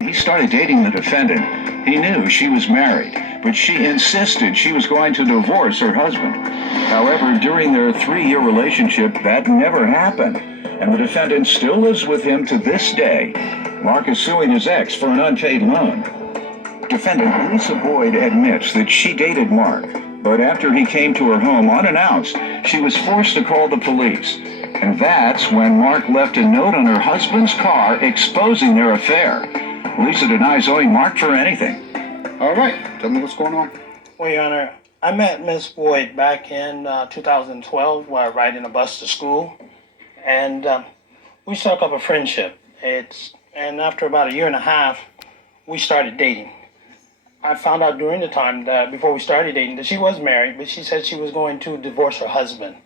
He started dating the defendant. He knew she was married, but she insisted she was going to divorce her husband. However, during their 3-year relationship, that never happened, and the defendant still lives with him to this day. Mark is suing his ex for an unpaid loan. Defendant Lisa Boyd admits that she dated Mark, but after he came to her home unannounced, she was forced to call the police. And that's when Mark left a note on her husband's car exposing their affair. Lisa denies owing Mark for anything. All right, tell me what's going on. Well, Your Honor, I met Miss Boyd back in 2012 while riding a bus to school, and we struck up a friendship. And after about a year and a half, we started dating. I found out during the time that before we started dating that she was married, but she said she was going to divorce her husband.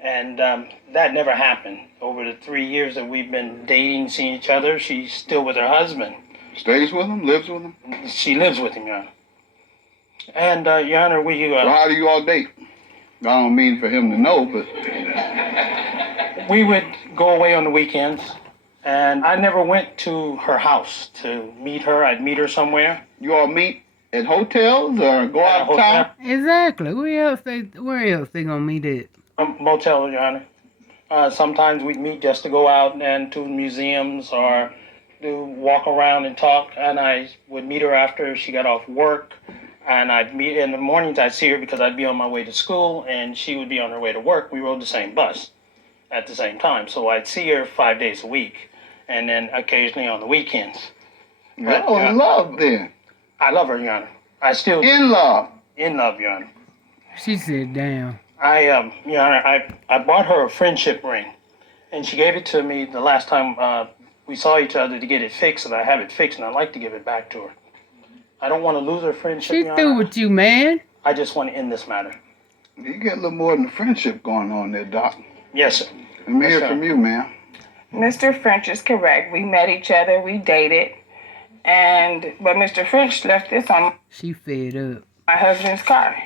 And that never happened. Over the 3 years that we've been dating, seeing each other, she's still with her husband. Stays with him, lives with him? She lives with him, Your Honor. And, Your Honor, well, how do you all date? I don't mean for him to know, but... We would go away on the weekends, and I never went to her house to meet her. I'd meet her somewhere. You all meet at hotels or go out of town? Exactly. Where else they gonna meet at? Motel, Your Honor. Sometimes we'd meet just to go out and to museums or to walk around and talk. And I would meet her after she got off work. And I'd meet in the mornings. I'd see her because I'd be on my way to school and she would be on her way to work. We rode the same bus at the same time. So I'd see her 5 days a week and then occasionally on the weekends. You're in love then. I love her, Your Honor. I still... In love? In love, Your Honor. She said, damn. Your Honor, I bought her a friendship ring, and she gave it to me the last time we saw each other to get it fixed, and I have it fixed, and I'd like to give it back to her. I don't want to lose her friendship, She Your through Honor. with you, man. I just want to end this matter. You get a little more than a friendship going on there, Doc. Yes, sir. Let me hear from you, ma'am. Mr. French is correct. We met each other, we dated, but Mr. French left this on She fed up. my husband's car.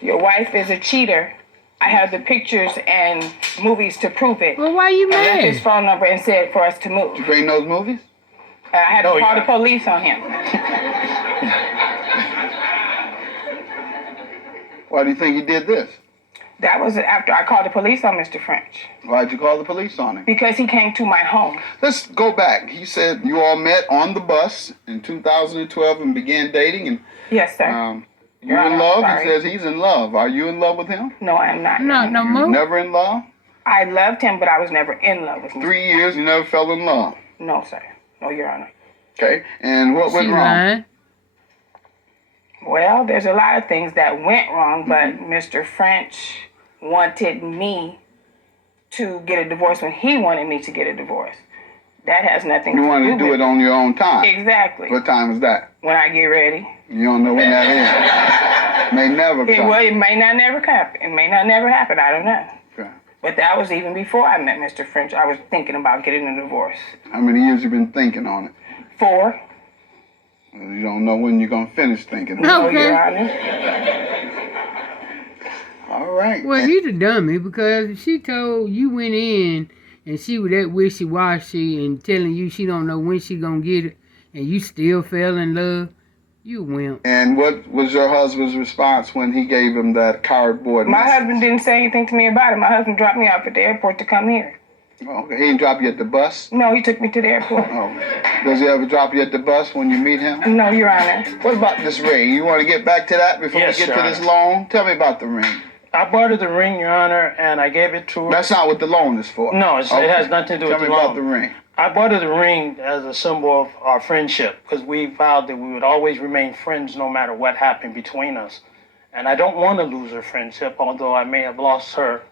Your wife is a cheater. I have the pictures and movies to prove it. Well, why you I left his mad? phone number and said for us to move. You bring those movies? I had to Oh, call yeah. the police on him. Why do you think he did this? That was after I called the police on Mr. French. Why'd you call the police on him? Because he came to my home. Let's go back. He said you all met on the bus in 2012 and began dating, and Yes, sir. you're in love. Sorry. He says he's in love. Are you in love with him? No, I am not. Not no more. Never in love? I loved him, but I was never in love with him. 3 years, you never fell in love. No, sir. No, Your Honor. Okay, and what went She wrong? lying. Well, there's a lot of things that went wrong, but Mr. French wanted me to get a divorce when he wanted me to get a divorce. That has nothing You to wanted to do with it on your own time. Exactly. What time is that? When I get ready. You don't know when that is. May never come. It may not never happen. It may not never happen. I don't know. Okay. But that was even before I met Mr. French. I was thinking about getting a divorce. How many years you been thinking on it? 4. Well, you don't know when you're going to finish thinking. No, Okay. Your Honor. All right. Well, you the dummy because she told you went in and she was that wishy-washy and telling you she don't know when she gonna get it and you still fell in love. You wimp. And what was your husband's response when he gave him that cardboard? My message? husband didn't say anything to me about it. My husband dropped me off at the airport to come here. Oh, okay. He didn't drop you at the bus? No, he took me to the airport. Oh. Does he ever drop you at the bus when you meet him? No, Your Honor. What about this ring? You want to get back to that before Yes, we get Your to this Honor. loan? Tell me about the ring. I bought her the ring, Your Honor, and I gave it to her. That's not what the loan is for. No, it has nothing to do Tell with me the about loan. the ring. I bought her the ring as a symbol of our friendship because we vowed that we would always remain friends no matter what happened between us. And I don't want to lose her friendship, although I may have lost her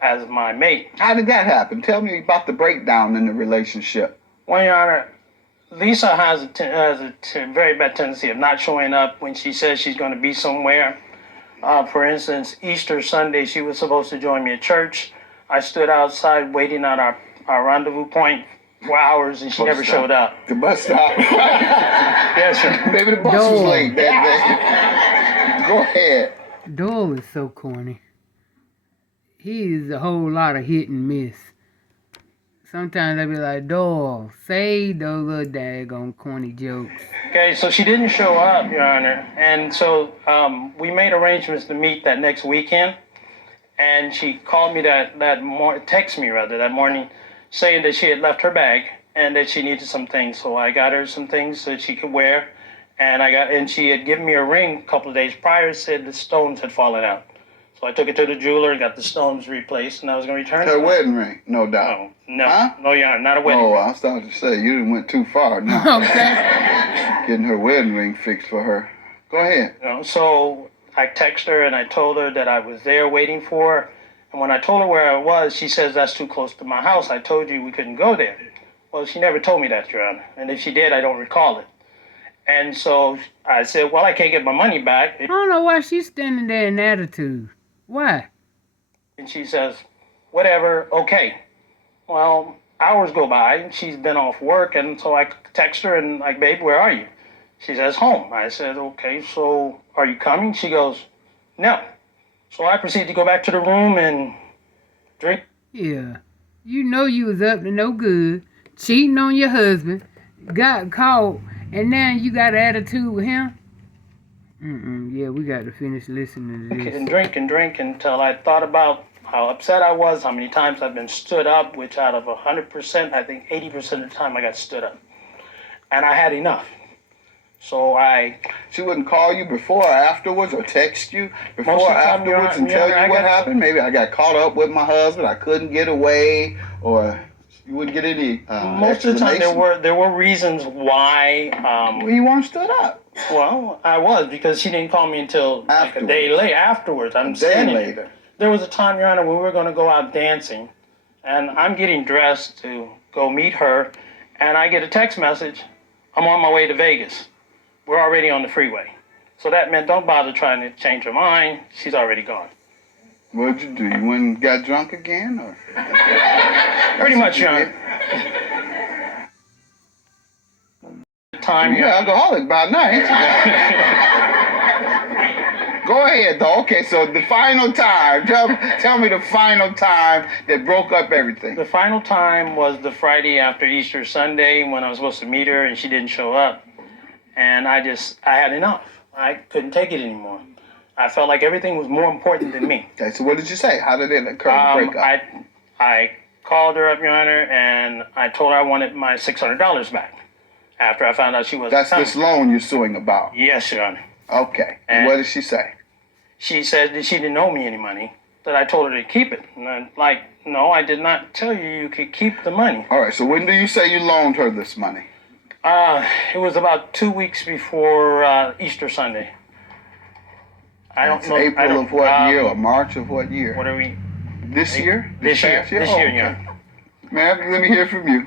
as my mate. How did that happen? Tell me about the breakdown in the relationship. Well, Your Honor, Lisa has a very bad tendency of not showing up when she says she's going to be somewhere. For instance, Easter Sunday, she was supposed to join me at church. I stood outside waiting at our rendezvous point for hours, and she never showed up. The bus stop. Yes, sir. Maybe the bus was Dog. late that day. Go ahead. Doyle is so corny. He is a whole lot of hit and miss. sometimes I be like, dog, say those little daggone corny jokes. Okay, so she didn't show up, Your Honor, and so we made arrangements to meet that next weekend. And she called me text me rather that morning, saying that she had left her bag and that she needed some things. So I got her some things that she could wear, and she had given me a ring a couple of days prior. Said the stones had fallen out. So I took it to the jeweler and got the stones replaced, and I was going to return Her it. wedding ring, no doubt. No, Huh? no, Your Honor, not a wedding Oh, ring. I was starting to say, you didn't went too far now. Okay. Getting her wedding ring fixed for her. Go ahead. So I texted her and I told her that I was there waiting for her. And when I told her where I was, she says, that's too close to my house. I told you we couldn't go there. Well, she never told me that, Your Honor. And if she did, I don't recall it. And so I said, well, I can't get my money back. I don't know why she's standing there in attitude. Why? And she says, whatever, okay. Well, hours go by and she's been off work. And so I text her and like, babe, where are you? She says, home. I said, okay, so are you coming? She goes, no. So I proceed to go back to the room and drink. Yeah. You know you was up to no good, cheating on your husband, got caught, and now you got an attitude with him? Yeah, we got to finish listening to this. And drink until I thought about how upset I was, how many times I've been stood up, which out of 100%, I think 80% of the time I got stood up. And I had enough. So She wouldn't call you before or afterwards or text you before Most or of the time, afterwards and tell you what happened? Maybe I got caught up with my husband, I couldn't get away, or you wouldn't get any most of the time there were reasons why. Well, you weren't stood up. Well, I was, because she didn't call me until like a day later. Afterwards, I'm standing later. There was a time, Your Honor, when we were going to go out dancing, and I'm getting dressed to go meet her, and I get a text message, I'm on my way to Vegas. We're already on the freeway. So that meant don't bother trying to change her mind. She's already gone. What'd you do? You went and got drunk again? Or? Pretty much, Your Honor. You're an alcoholic by now, ain't you? Go ahead, though. Okay, so the final time. Tell me the final time that broke up everything. The final time was the Friday after Easter Sunday when I was supposed to meet her and she didn't show up. And I had enough. I couldn't take it anymore. I felt like everything was more important than me. Okay, so what did you say? How did it occur to break up? I called her up, Your Honor, and I told her I wanted my $600 back after I found out she wasn't That's coming. this loan you're suing about? Yes, Your Honor. Okay. And what did she say? She said that she didn't owe me any money, that I told her to keep it. And I'm like, no, I did not tell you could keep the money. All right, so when do you say you loaned her this money? It was about 2 weeks before Easter Sunday. I don't know. April of what year or March of what year? What are we? This year? This year. This year, okay. yeah. Ma'am, let me hear from you.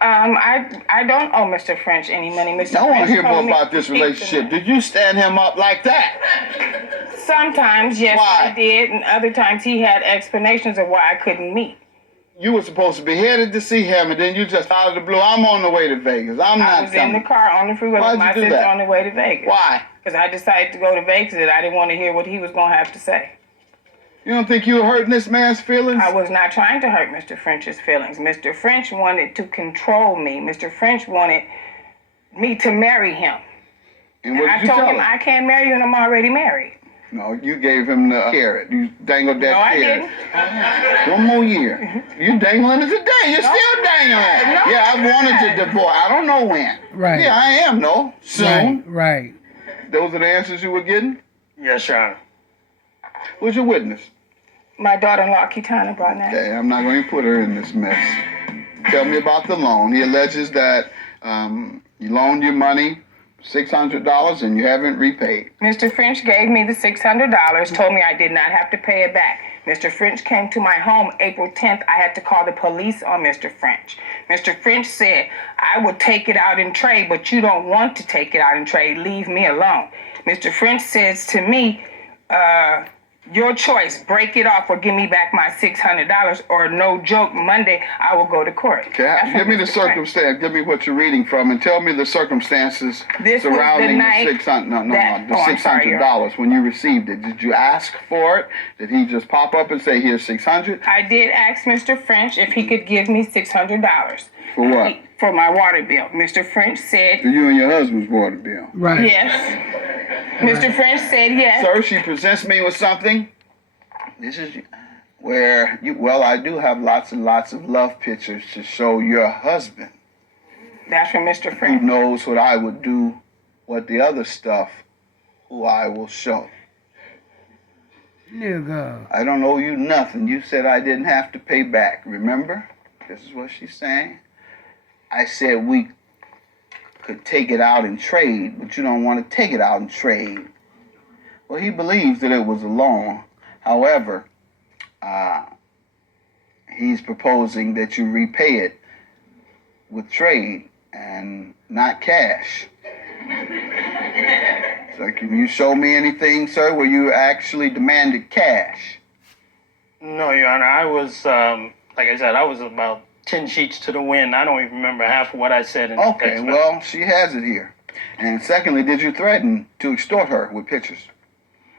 I don't owe Mr. French any money. Mr. I want to French hear more told me about to this keep the relationship. money. Did you stand him up like that? Sometimes, yes, Why? I did, and other times he had explanations of why I couldn't meet. You were supposed to be headed to see him, and then you just out of the blue, I'm on the way to Vegas. I'm not I was coming. in the car on the freeway Why'd with my you do sister that? on the way to Vegas. Why? Because I decided to go to Vegas and I didn't want to hear what he was going to have to say. You don't think you were hurting this man's feelings? I was not trying to hurt Mr. French's feelings. Mr. French wanted to control me. Mr. French wanted me to marry him. And what I did you told tell him I can't marry you and I'm already married. No, you gave him the carrot. You dangled that No, I carrot. didn't. One more year. You dangling it today. You're still dangling. No. Yeah, I wanted to divorce. I don't know when. Right. Yeah, I am, no. Soon. Right. Those are the answers you were getting? Yes, Your Honor. Who's your witness? My daughter-in-law, Kitana, brought that. Okay, I'm not going to put her in this mess. Tell me about the loan. He alleges that you loaned your money, $600, and you haven't repaid. Mr. French gave me the $600, told me I did not have to pay it back. Mr. French came to my home April 10th. I had to call the police on Mr. French. Mr. French said, I would take it out in trade, but you don't want to take it out in trade. Leave me alone. Mr. French says to me, Your choice. Break it off or give me back my $600, or no joke, Monday I will go to court. Okay, That's give from me the Mr. Frank. circumstance. Give me what you're reading from, and tell me the circumstances This was the surrounding night the that- the oh, I'm sorry, $600 when you received it. Did you ask for it? Did he just pop up and say, "Here's 600"? I did ask Mr. French if he could give me $600. For what? For my water bill. Mr. French said For you and your husband's water bill. Right. yes. Mr. French said yes. Sir, she presents me with something. This is where I do have lots and lots of love pictures to show your husband. That's from Mr. Who French. knows what I would do, what the other stuff, who I will show. Nigga. I don't owe you nothing. You said I didn't have to pay back. Remember? This is what she's saying. I said we could take it out in trade, but you don't want to take it out in trade. Well, he believes that it was a loan. However, he's proposing that you repay it with trade and not cash. So can you show me anything, sir, where you actually demanded cash? No, Your Honor. I was, like I said, I was about 10 sheets to the wind. I don't even remember half of what I said in the Okay, text message. well, she has it here. And secondly, did you threaten to extort her with pictures?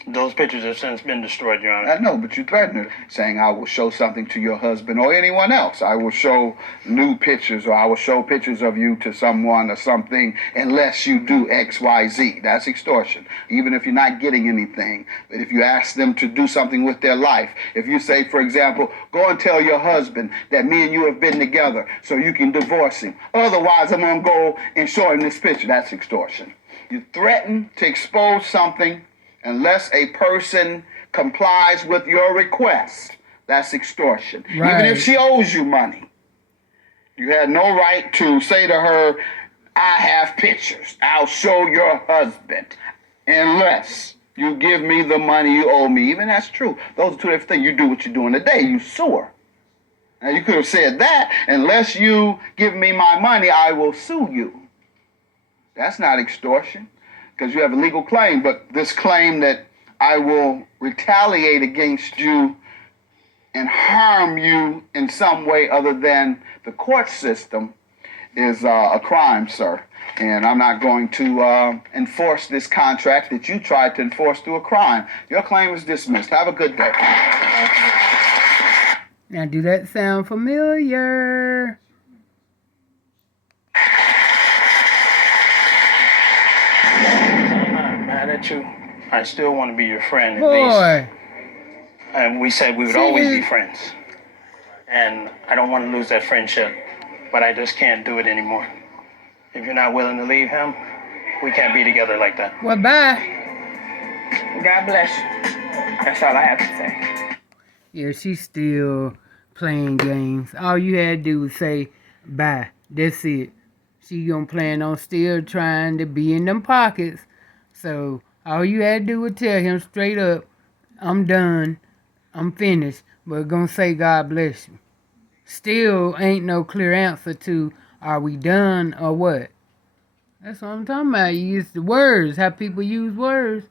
Those pictures have since been destroyed, Your Honor. I know, but you threatened her, saying, "I will show something to your husband or anyone else. I will show new pictures, or I will show pictures of you to someone or something unless you do X, Y, Z." That's extortion, even if you're not getting anything. But if you ask them to do something with their life, if you say, for example, "Go and tell your husband that me and you have been together so you can divorce him. Otherwise, I'm going to go and show him this picture." That's extortion. You threaten to expose something unless a person complies with your request. That's extortion. Right. Even if she owes you money, you had no right to say to her, "I have pictures. I'll show your husband," unless you give me the money you owe me. Even that's true. Those are two different things. You do what you're doing today. You sue her. Now, you could have said that, "Unless you give me my money, I will sue you." That's not extortion, because you have a legal claim. But this claim that I will retaliate against you and harm you in some way other than the court system is a crime, sir. And I'm not going to enforce this contract that you tried to enforce through a crime. Your claim is dismissed. Have a good day. Now, do that sound familiar? I'm not mad at you. I still want to be your friend, at least. Boy. And we said we would See, always it- be friends. And I don't want to lose that friendship, but I just can't do it anymore. If you're not willing to leave him, we can't be together like that. Well, bye. God bless you. That's all I have to say. Yeah, she's still playing games. All you had to do was say bye. That's it. She gonna plan on still trying to be in them pockets. So all you had to do was tell him straight up, "I'm done. I'm finished." But gonna say God bless you. Still ain't no clear answer to are we done or what. That's what I'm talking about. You use the words, how people use words.